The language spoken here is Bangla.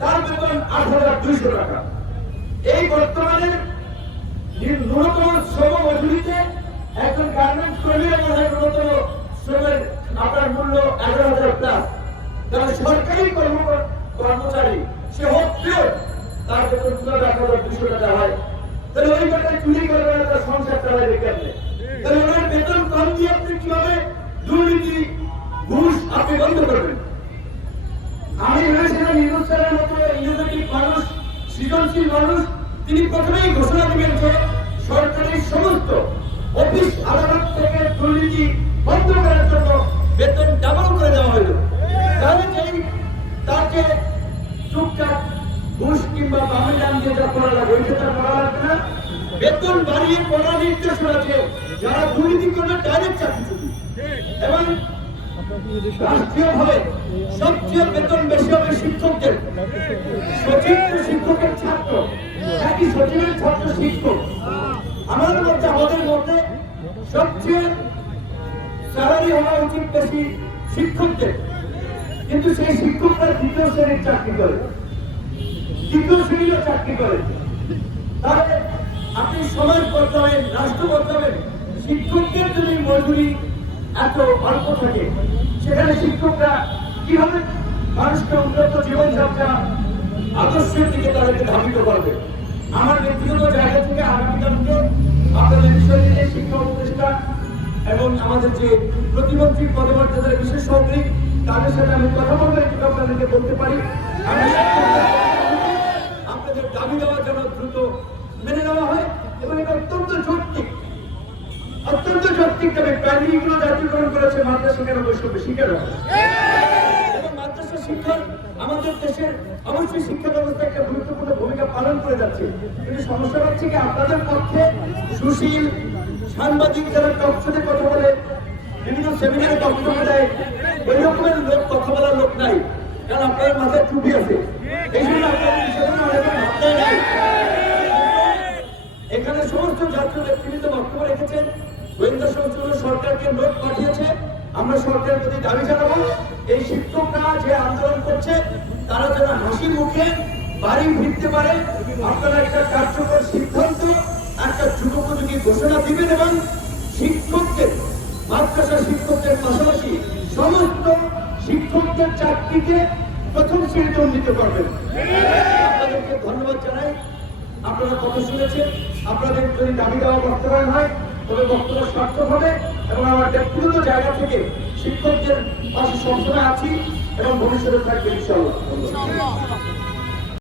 তার বেতন আট হাজার দুইশো টাকা। এই বর্তমানে ন্যূনতম শ্রম মজুরিতে একজন গার্মেন্টস কর্মীর হয় ন্যূনতম শ্রমের আপনার মূল্য এগারো হাজার প্লাস তাহলে সরকারি কর্মচারী, সে হোক তার বেতন পুরো এক হাজার দুশো টাকা হয়। তাহলে ওই টাকায় চুরি করবে না তার সংসার চালাবে কেমনে? তাহলে ওনার বেতন কম দিয়ে আপনি কীভাবে দুর্নীতি, ঘুষ আপনি বন্ধ করবেন? আমি সৃজনশীল মানুষ তিনি প্রথমেই ঘোষণা দিবেন যে সরকারি সমস্ত অফিস আদালত থেকে দুর্নীতি বন্ধ করার জন্য বেতন ডাবল করে দেওয়া হলো। তাহলে যেই তাকে চুপচাপ ঘুষ কিংবা বামের নাম দিয়ে যা করা লাগে, ওইটা তার করা লাগবে না। বেতন বাড়িয়ে করার নির্দেশনা আছে, যারা দুর্নীতি করবে ডাইরেক্ট চাকরি এবং সবচেয়ে বেতন বেশি হবে শিক্ষকদের। সচিব শিক্ষকের ছাত্র। একই সচিবের ছাত্র শিক্ষক। আমাদের মধ্যে আমাদের মধ্যে সবচেয়ে স্যালারি হওয়া উচিত বেশি শিক্ষকদের। কিন্তু সেই শিক্ষকরা দ্বিতীয় শ্রেণির চাকরি করে। তৃতীয় শ্রেণীরও চাকরি করে। তাহলে আপনি সমাজ বদলাবেন, রাষ্ট্র বদলাবেন। শিক্ষকদের যদি মজুরি এত অল্প থাকে সেখানে শিক্ষকরা কীভাবে মানুষকে উন্নত জীবনযাত্রা আদর্শের দিকে তাদেরকে ধাবিত করবে? আমার ব্যক্তিগত জায়গা থেকে আগামীকালকে আপনাদের বিষয় নিয়ে শিক্ষা উপদেষ্টা এবং আমাদের যে প্রতিমন্ত্রী পদমর্যাদার বিশেষ সহকারী, তাদের সাথে আমি কথা বলব একটু আপনাদেরকে বলতে পারি। আপনাদের দাবি দেওয়া যেন দ্রুত মেনে নেওয়া হয় এবং এটা অত্যন্ত যৌক্তিক। অত্যন্ত যৌক্তিক তবে প্রাইমারিগুলো জাতীয়করণ করেছে মাদ্রাসা কেন বৈষম্য শিখে এবং মাদ্রাসা শিক্ষক আমাদের দেশের অবশ্যই শিক্ষা ব্যবস্থা একটা গুরুত্বপূর্ণ ভূমিকা পালন করে যাচ্ছে। কিন্তু সমস্যা হচ্ছে কি, আপনাদের পক্ষে সুশীল সাংবাদিক যারা টকশোতে কথা বলে, বিভিন্ন সেমিনারে বক্তব্য দেয় ওই রকমের লোক কথা বলার লোক নাই। কারণ আপনার মাথায় টুপি আছে। এখানে সমস্ত জাতীয় নেতৃবৃন্দ বক্তব্য রেখেছেন। গোয়েন্দা সংস্থা সরকারকে নোট পাঠিয়েছে। আমরা সরকারের প্রতি দাবি জানাব, এই শিক্ষকরা যে আন্দোলন করছে, তারা যেন হাসি মুখে বাড়ি ফিরতে পারে। আপনারা একটা কার্যকর সিদ্ধান্ত, একটা যুগোপযোগী ঘোষণা দিবেন এবং শিক্ষকদের, মাদ্রাসা শিক্ষকদের পাশাপাশি সমস্ত শিক্ষকদের চাকরিকে প্রথম শ্রেণীতে উন্নীত করবেন। আপনাদেরকে ধন্যবাদ জানাই। আপনারা কথা শুনেছেন, আপনাদের যদি দাবি দেওয়া বাস্তবায়ন হয় তবে বক্তব্য সার্থক হবে এবং আমার ব্যক্তিগত জায়গা থেকে শিক্ষকদের পাশে সবসময় আছি এবং ভবিষ্যতে থাকবে ইনশাআল্লাহ।